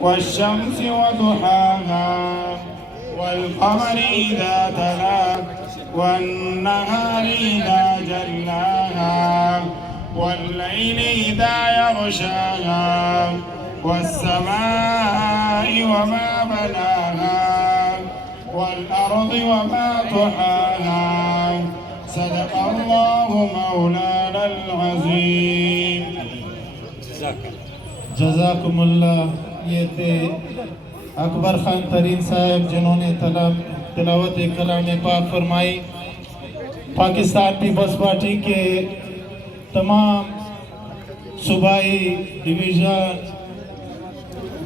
والشمس وضحاها والقمر إذا تلاها والنهار إذا جلاها والليل إذا يغشاها والسماء وما بناها والأرض وما طحاها صدق الله مولانا العظيم. جزاکم اللہ. یہ تھے اکبر خان ترین صاحب جنہوں نے تلاوت کلام پاک فرمائی. پاکستان پیپلز پارٹی کے تمام صوبائی ڈویژن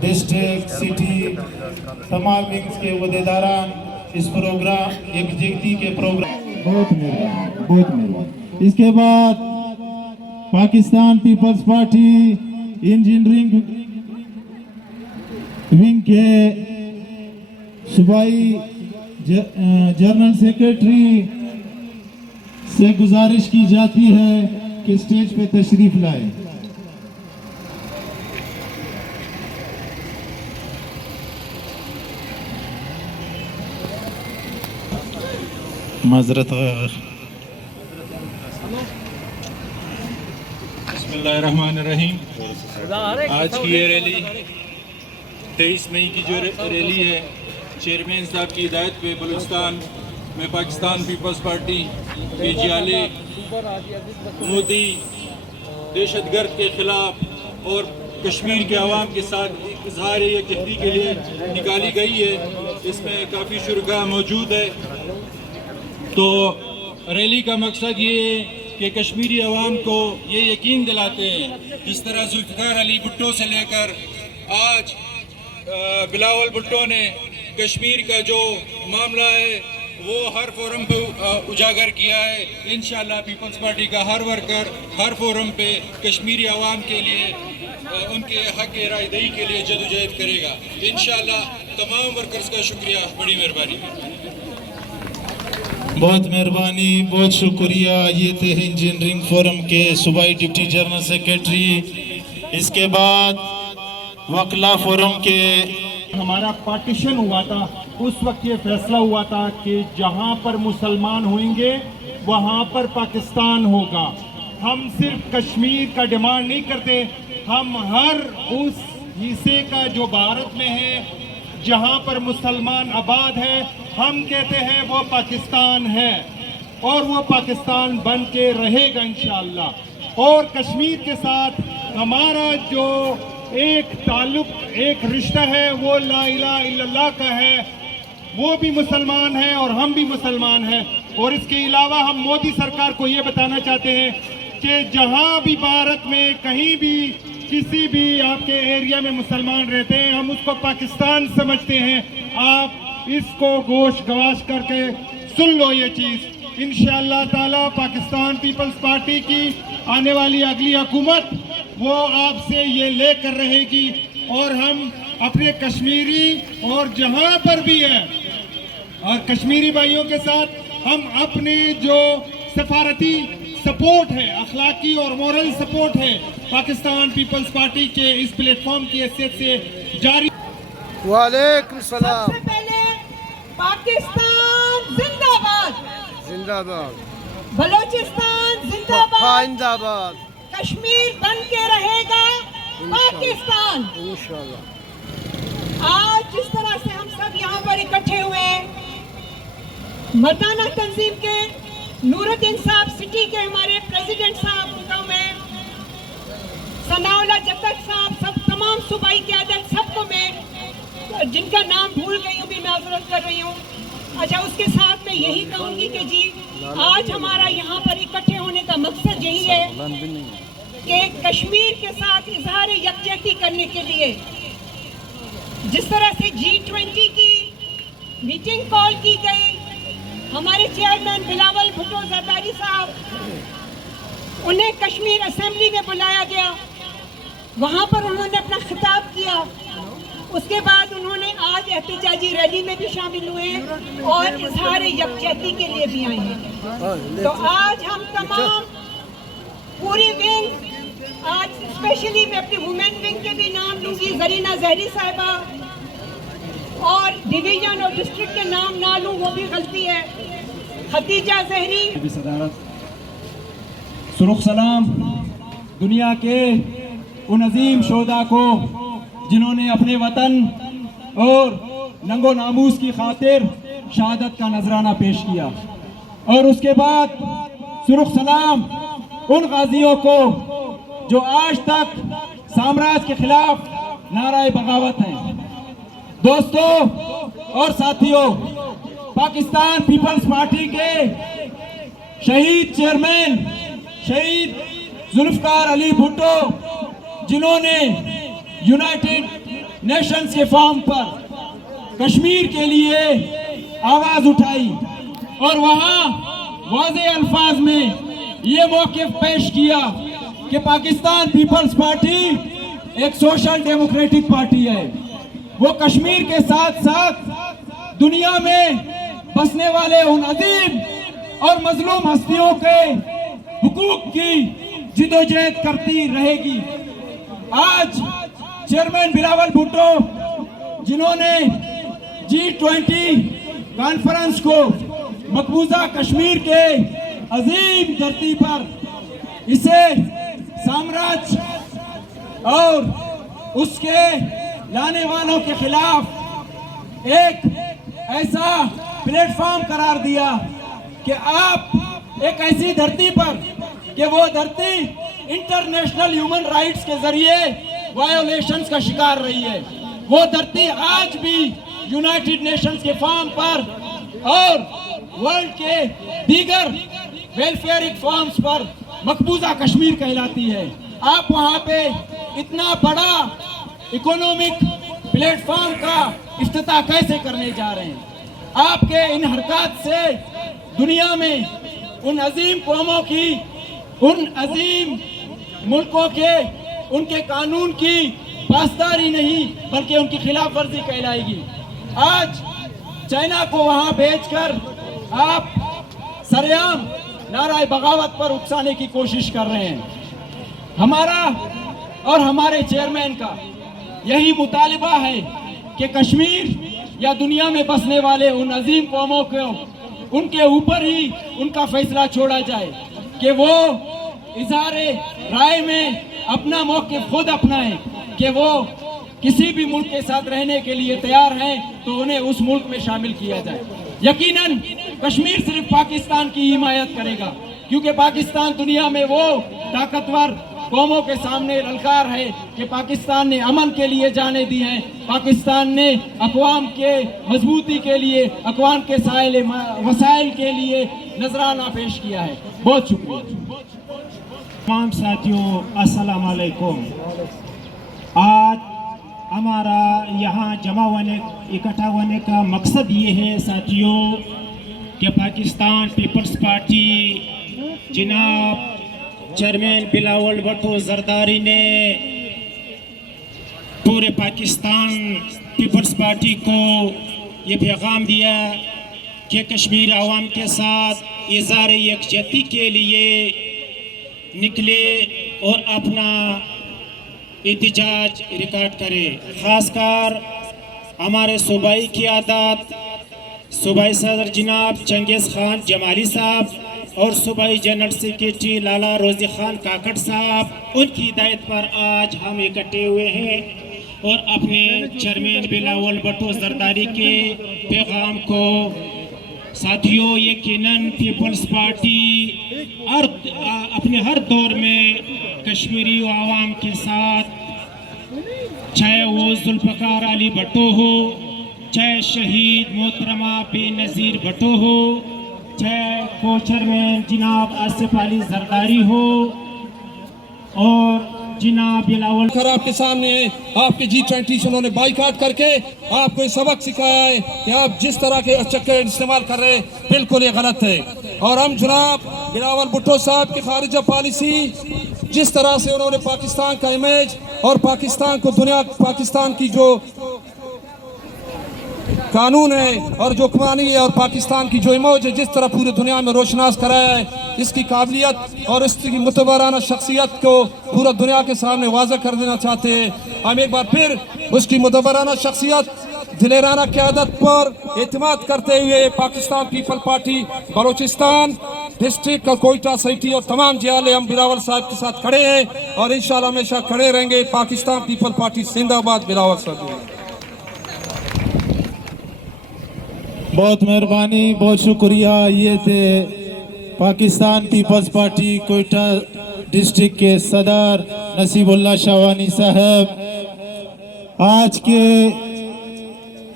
ڈسٹرکٹ سٹی تمام ونگز کے عہدیداران اس پروگرام یکجہتی کے پروگرام بہت مہربانی. اس کے بعد Pakistan peoples party engineering wing کے صوبائی جنرل سیکریٹری سے گزارش کی جاتی ہے کہ اسٹیج پہ تشریف لائے. معذرت. بسم اللہ الرحمن الرحیم. آج کی یہ ریلی 23 مئی کی جو ریلی ہے چیئرمین صاحب کی ہدایت پہ بلوچستان میں پاکستان پیپلز پارٹی کے جیالے مودی دہشت گرد کے خلاف اور کشمیر کے عوام کے ساتھ اظہار یکجہتی کے لیے نکالی گئی ہے. اس میں کافی شرکاء موجود ہے. تو ریلی کا مقصد یہ ہے کہ کشمیری عوام کو یہ یقین دلاتے ہیں جس طرح ذوالفقار علی بھٹو سے لے کر آج بلاول بھٹو نے کشمیر کا جو معاملہ ہے وہ ہر فورم پہ اجاگر کیا ہے. انشاءاللہ پیپلز پارٹی کا ہر ورکر ہر فورم پہ کشمیری عوام کے لیے ان کے حق رائے دہی کے لیے جدوجہد کرے گا. انشاءاللہ تمام ورکرز کا شکریہ. بڑی مہربانی. بہت مہربانی، بہت شکریہ. یہ تھے انجینئرنگ فورم کے صوبائی ڈپٹی جنرل سیکریٹری. اس کے بعد وکلا فورم کے ہمارا پارٹیشن ہوا تھا اس وقت یہ فیصلہ ہوا تھا کہ جہاں پر مسلمان ہوئیں گے وہاں پر پاکستان ہوگا. ہم صرف کشمیر کا ڈیمانڈ نہیں کرتے، ہم ہر اس حصے کا جو بھارت میں ہے جہاں پر مسلمان آباد ہے ہم کہتے ہیں وہ پاکستان ہے اور وہ پاکستان بن کے رہے گا انشاءاللہ. اور کشمیر کے ساتھ ہمارا جو ایک تعلق ایک رشتہ ہے وہ لا الہ الا اللہ کا ہے. وہ بھی مسلمان ہیں اور ہم بھی مسلمان ہیں. اور اس کے علاوہ ہم مودی سرکار کو یہ بتانا چاہتے ہیں کہ جہاں بھی بھارت میں کہیں بھی کسی بھی آپ کے ایریا میں مسلمان رہتے ہیں ہم اس کو پاکستان سمجھتے ہیں. آپ اس کو گوش گواش کر کے سن لو یہ چیز. انشاءاللہ تعالی پاکستان پیپلز پارٹی کی آنے والی اگلی حکومت وہ آپ سے یہ لے کر رہے گی اور ہم اپنے کشمیری اور جہاں پر بھی ہیں اور کشمیری بھائیوں کے ساتھ ہم اپنے جو سفارتی سپورٹ ہے اخلاقی اور مورل سپورٹ ہے پاکستان پیپلز پارٹی کے اس پلیٹ فارم کی حیثیت سے جاری. وعلیکم السلام. سب سے پہلے پاکستان زندہ باد، زندہ باد. بلوچستان زندہ باد، زندہ باد. کشمیر بن کے رہے گا پاکستان انشاءاللہ. آج جس طرح سے ہم سب یہاں پر اکٹھے ہوئے مردانہ تنظیم کے نور الدین صاحب سٹی کے ہمارے پریزیڈنٹ صاحب مقام ہے، ثناء اللہ جتک صاحب، سب تمام صوبائی قیادت سب کو میں جن کا نام بھول گئی ہوں بھی معذرت کر رہی ہوں. اچھا اس کے ساتھ میں یہی کہوں گی کہ جی آج ہمارا یہاں پر اکٹھے ہونے کا مقصد یہی ہے کہ کشمیر کے ساتھ اظہار یکجہتی کرنے کے لیے جس طرح سے G20 کی میٹنگ کال کی گئی، ہمارے چیئرمین بلاول بھٹو زرداری صاحب انہیں کشمیر اسمبلی میں بلایا گیا، وہاں پر انہوں نے اپنا خطاب کیا. اس کے بعد انہوں نے آج احتجاجی ریلی میں بھی شامل ہوئے اور اظہار یکجہتی کے لیے بھی آئے ہیں. تو آج ہم تمام پوری ونگ आज स्पेशली मैं अपनी वुमेन विंग के भी नाम लूँगी, जरीना जहरी साहिबा, और डिवीजन और डिस्ट्रिक्ट के नाम ना लूँ वो भी गलती है, खदीजा जहरी। सुरुख सलाम दुनिया के उन अजीम शोदा को जिन्होंने अपने वतन और नंगो नामूस की खातिर शहादत का नजराना पेश किया, और उसके बाद सुरुख सलाम उन गाजियों को जो आज तक साम्राज्य के खिलाफ नाराए बगावत हैं। दोस्तों और साथियों, पाकिस्तान पीपल्स पार्टी के शहीद चेयरमैन शहीद जुल्फकार अली भुट्टो, जिन्होंने यूनाइटेड नेशंस के फॉर्म पर कश्मीर के लिए आवाज उठाई और वहां वाज़े अल्फाज में ये मौक़िफ़ पेश किया कि पाकिस्तान पीपल्स पार्टी एक सोशल डेमोक्रेटिक पार्टी है। वो कश्मीर के साथ साथ दुनिया में बसने वाले उन अजीम और मजलूम हस्तियों के हुकूक की जिदोजहद करती रहेगी। आज चेयरमैन बिलावल भुट्टो, जिन्होंने G20 कॉन्फ्रेंस को मकबूजा कश्मीर के अजीम धरती पर इसे साम्राज्य और उसके लाने वालों के खिलाफ एक ऐसा प्लेटफॉर्म करार दिया कि आप एक ऐसी धरती पर कि वो धरती इंटरनेशनल ह्यूमन राइट्स के जरिए वायोलेशंस का शिकार रही है, वो धरती आज भी यूनाइटेड नेशंस के फॉर्म पर और वर्ल्ड के दीगर वेलफेयरिक फॉर्म्स पर मकबूजा कश्मीर कहलाती है। आप वहाँ पे इतना बड़ा इकोनॉमिक प्लेटफॉर्म का इफ्तिताह कैसे करने जा रहे हैं? आपके इन हरकत से दुनिया में उन अजीम कौमों की, उन अजीम मुल्कों के, उनके कानून की पासदारी नहीं बल्कि उनकी खिलाफ वर्जी कहलाएगी। आज चाइना को वहां भेजकर आप सरेआम नाराए बगावत पर उकसाने की कोशिश कर रहे हैं। हमारा और हमारे चेयरमैन का यही मुतालिबा है कि कश्मीर या दुनिया में बसने वाले उन अजीम कौमों को उनके ऊपर ही उनका फैसला छोड़ा जाए कि वो इज़हारे राय में अपना मौक़िफ़ खुद अपनाएं कि वो किसी भी मुल्क के साथ रहने के लिए तैयार हैं तो उन्हें उस मुल्क में शामिल किया जाए। यकीनन कश्मीर सिर्फ पाकिस्तान की हिमायत करेगा, क्योंकि पाकिस्तान दुनिया में वो ताकतवर कौमों के सामने ललकार है कि पाकिस्तान ने अमन के लिए जाने दी हैं, पाकिस्तान ने अक़वाम के मजबूती के लिए, अक़वाम के वसाइल के लिए नजराना पेश किया है। बहुत शुक्रिया। तमाम साथियों अस्सलाम वालेकुम। आज हमारा यहाँ जमा होने, इकट्ठा होने का मकसद ये है साथियों कि पाकिस्तान पीपल्स पार्टी जनाब चेयरमैन बिलावल भुट्टो जरदारी ने पूरे पाकिस्तान पीपल्स पार्टी को ये पैगाम दिया कि कश्मीर आवाम के साथ इज़हार यकजहती के लिए निकले और अपना एहतजाज रिकॉर्ड करे। ख़ासकर हमारे सूबाई क़यादत, सूबाई सदर जनाब चंगेज़ खान जमाली साहब और सूबाई जनरल सेक्रेटरी लाला रोज़ी खान काकड़ साहब, उनकी हिदायत पर आज हम इकट्ठे हुए हैं और अपने चेयरमैन बिलावल भुट्टो जरदारी के पैगाम को साथियों यकीनन पीपल्स पार्टी और अपने हर दौर में कश्मीरी आवाम के साथ, चाहे वो जुल्फ़कार अली भुट्टो हो, चाहे शहीद मोहतरमा बेनज़ीर भुट्टो हो, चाहे को चेयरमैन जनाब आसिफ अली जरदारी हो और जनाब बिलावल कर आपके सामने आपके G20 से उन्होंने बाइकाट करके आपको ये सबक सिखाया है कि आप जिस तरह के चक्कर इस्तेमाल कर रहे हैं बिल्कुल ये गलत है। और हम जनाब बिलावल भुट्टो साहब की खारिजा पॉलिसी, जिस तरह से उन्होंने पाकिस्तान का इमेज और पाकिस्तान को दुनिया, पाकिस्तान की जो कानून है और जो हुक्मरानी है और पाकिस्तान की जो इमेज है जिस तरह पूरी दुनिया में रोशनास कराया है, इसकी काबिलियत और इसकी मुतबराना शख्सियत को पूरा दुनिया के सामने वाज़ह कर देना चाहते हैं। हम एक बार फिर उसकी मुतबराना शख्सियत, दिलेराना क़यादत पर एतमाद करते हुए Pakistan people party Balochistan district का कोयटा सिटी और तमाम जिले हम बिलावल साहब के साथ खड़े हैं और इंशाल्लाह हमेशा खड़े रहेंगे। पाकिस्तान पीपल पार्टी जिंदाबाद। बिलावल साहब बहुत मेहरबानी, बहुत शुक्रिया। ये थे Pakistan peoples party Quetta district के सदर नसीबुल्लाह शाहवानी साहब। आज के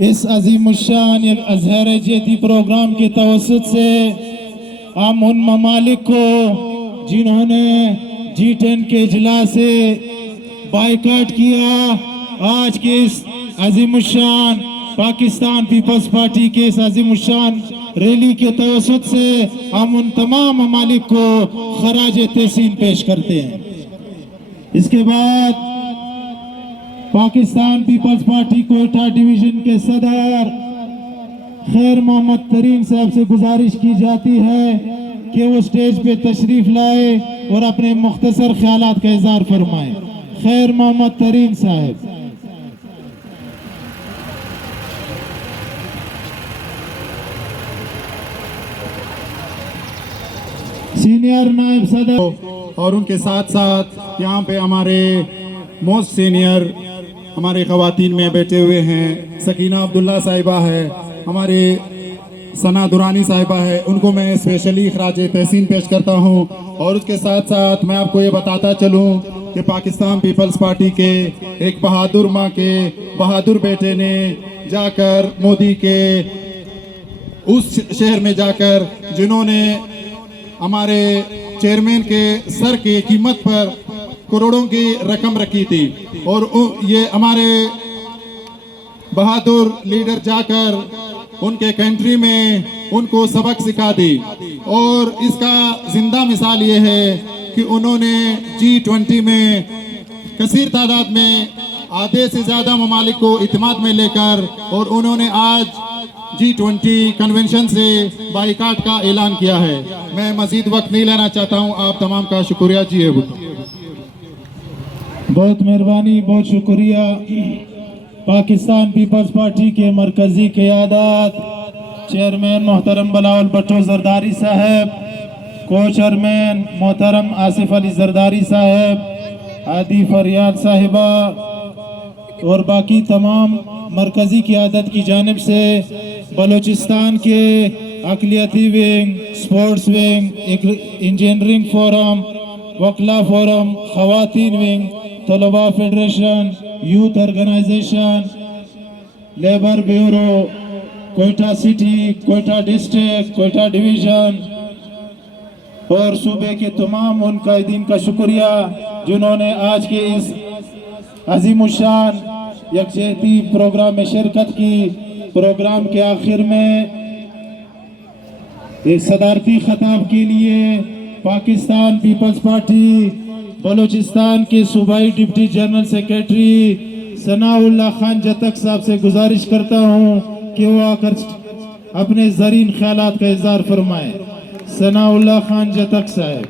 इस अजीमुशान अजहर जयती प्रोग्राम के तवसत से हम उन ममालिक को जिन्होंने G10 के इजलास से बाइकाट किया, आज के इस अजीमुशान पाकिस्तान पीपल्स पार्टी के इस अजीमुशान रैली के तवसत से हम उन तमाम ममालिक को खराज तहसीन पेश करते हैं। इसके बाद Pakistan peoples party Quetta division के सदर खैर मोहम्मद तरीन साहब से गुजारिश की जाती है कि वो स्टेज पे तशरीफ लाए और अपने मुख्तसर ख्यालात का इज़हार फरमाएं। खैर मोहम्मद तरीन साहब। सीनियर नायब सदर और उनके साथ साथ यहाँ पे हमारे मोस्ट सीनियर हमारे ख़वातीन में बैठे हुए हैं, सकीना अब्दुल्ला साहिबा है, हमारे सना दुरानी साहिबा है, उनको मैं स्पेशली खराज तहसीन पेश करता हूँ। और उसके साथ साथ मैं आपको ये बताता चलूँ कि पाकिस्तान पीपल्स पार्टी के एक बहादुर माँ के बहादुर बेटे ने जाकर मोदी के उस शहर में जाकर जिन्होंने हमारे चेयरमैन के सर की कीमत पर करोड़ों की रकम रखी थी, और ये हमारे बहादुर लीडर जाकर उनके कंट्री में उनको सबक सिखा दी। और इसका जिंदा मिसाल ये है कि उन्होंने G20 में कसीर तादाद में आधे से ज़्यादा ममालिक को इत्मीनान में लेकर और उन्होंने आज G20 कन्वेंशन से बाइकाट का ऐलान किया है। मैं मज़ीद वक्त नहीं लेना चाहता हूँ, आप तमाम का शुक्रिया। जी बहुत मेहरबानी, बहुत शुक्रिया। पाकिस्तान पीपल्स पार्टी के मरकजी क़यादत चेयरमैन मोहतरम बिलावल भुट्टो जरदारी साहब, को चेयरमैन मोहतरम आसिफ अली जरदारी साहब, आदि फरियाद साहिबा और बाकी तमाम मरकजी क़यादत की जानिब से बलूचिस्तान के अक़लियती wing, sports wing, engineering forum, वकला फोरम, ख़वातीन विंग, तलबा federation, youth organisation, labour bureau, Quetta city, Quetta district, Quetta division और सूबे के तमाम उन कायदीन का शुक्रिया जिन्होंने आज के इस अजीमुशान यकजहती प्रोग्राम में शिरकत की। प्रोग्राम के आखिर में एक सदारती खिताब के लिए पाकिस्तान पीपल्स पार्टी बलूचिस्तान के सूबाई deputy general secretary Sanaullah Khan Jatak साहब से गुजारिश करता हूं कि वो आकर अपने ज़रीन ख्यालात का इज़हार फरमाएं। सनाउल्लाह खान जतक साहब।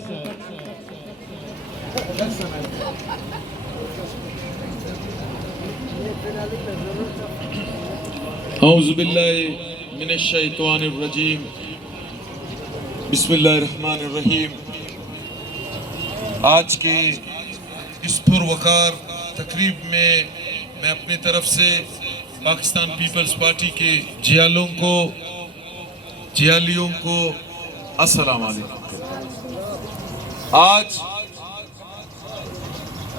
औज़ु बिल्लाहि मिनश शैतानिर रजीम, बिस्मिल्लाहिर रहमानिर रहीम। आज के इस पुरवकार तकरीब में मैं अपनी तरफ से पाकिस्तान पीपल्स पार्टी के जियालियों को अस्सलाम वालेकुम। आज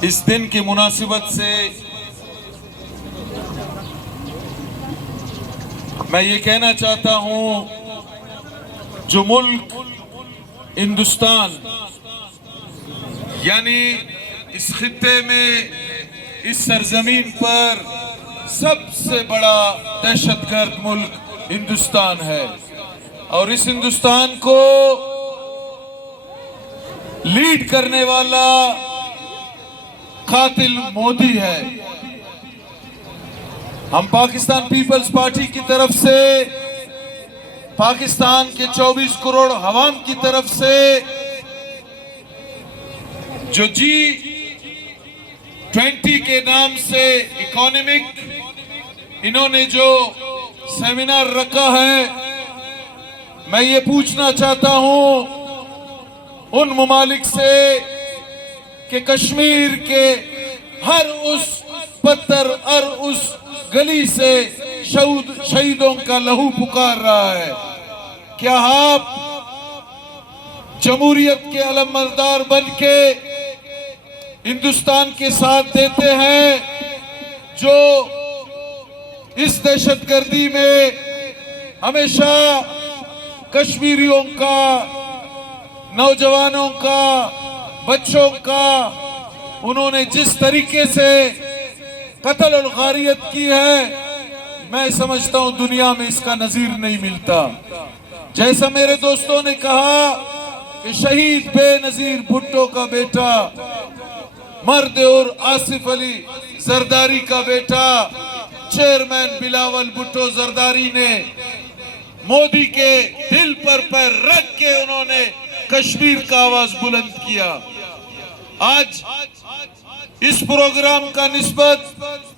इस दिन की मुनासिबत से मैं ये कहना चाहता हूं, जो मुल्क हिंदुस्तान यानी इस खित्ते में, इस सरजमीन पर सबसे बड़ा दहशतगर्द मुल्क हिंदुस्तान है, और इस हिंदुस्तान को लीड करने वाला कातिल मोदी है। ہم پاکستان پیپلز پارٹی کی طرف سے پاکستان کے 24 کروڑ عوام کی طرف سے جو G20 کے نام سے اکانومک انہوں نے جو سیمینار رکھا ہے، میں یہ پوچھنا چاہتا ہوں ان ممالک سے کہ کشمیر کے ہر اس پتھر اور اس گلی سے شہیدوں کا لہو پکار رہا ہے، کیا آپ جمہوریت کے علمبردار بن کے ہندوستان کے ساتھ دیتے ہیں جو اس دہشت گردی میں ہمیشہ کشمیریوں کا، نوجوانوں کا، بچوں کا انہوں نے جس طریقے سے قتل اور غارت کی ہے، میں سمجھتا ہوں دنیا میں اس کا نظیر نہیں ملتا۔ جیسا میرے دوستوں نے کہا کہ شہید بے نظیر بھٹو کا بیٹا، مرد اور آصف علی زرداری کا بیٹا چیئرمین بلاول بھٹو زرداری نے مودی کے دل پر پیر رکھ کے انہوں نے کشمیر کا آواز بلند کیا۔ آج اس پروگرام کا نسبت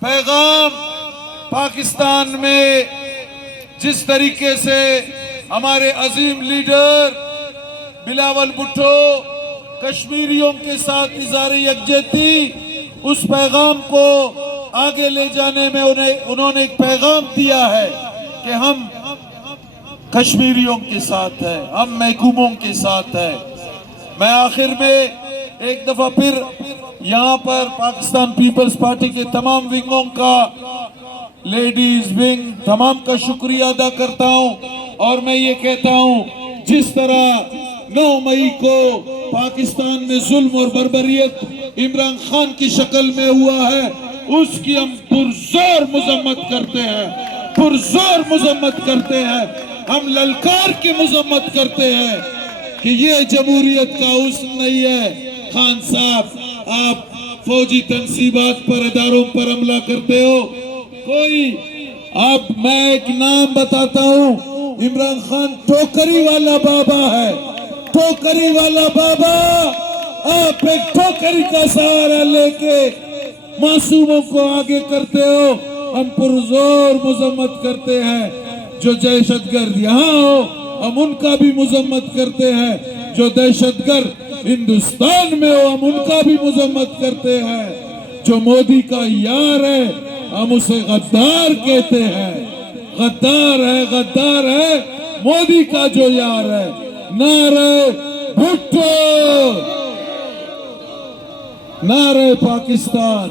پیغام پاکستان میں جس طریقے سے ہمارے عظیم لیڈر بلاول بھٹو کشمیریوں کے ساتھ اظہار یکجہتی، اس پیغام کو آگے لے جانے میں انہوں نے ایک پیغام دیا ہے کہ ہم کشمیریوں کے ساتھ ہیں، ہم محکوموں کے ساتھ ہیں۔ میں آخر میں ایک دفعہ پھر یہاں پر پاکستان پیپلز پارٹی کے تمام ونگوں کا، لیڈیز ونگ تمام کا شکریہ ادا کرتا ہوں، اور میں یہ کہتا ہوں جس طرح 9 مئی کو پاکستان میں ظلم اور بربریت عمران خان کی شکل میں ہوا ہے، اس کی ہم پرزور مذمت کرتے ہیں، پرزور مذمت کرتے ہیں، ہم للکار کی مذمت کرتے ہیں کہ یہ جمہوریت کا حسن نہیں ہے۔ خان صاحب، آپ فوجی تنصیبات پر، اداروں پر حملہ کرتے ہو، میں ایک نام بتاتا ہوں، عمران خان ٹوکری والا بابا ہے، ٹوکری والا بابا۔ آپ ایک ٹوکری کا سہارا لے کے معصوموں کو آگے کرتے ہو، ہم پرزور مذمت کرتے ہیں۔ جو دہشت گرد یہاں ہو ہم ان کا بھی مذمت کرتے ہیں، جو دہشت گرد ہندوستان میں ہو ہم ان کا بھی مذمت کرتے ہیں۔ جو مودی کا یار ہے ہم اسے غدار کہتے ہیں، غدار ہے مودی کا جو یار ہے۔ نعرہ بھٹو، نعرہ پاکستان،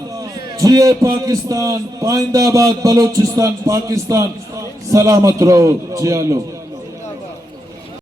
جیے پاکستان، پائندہ آباد بلوچستان، پاکستان، سلامت رہو، جیالو۔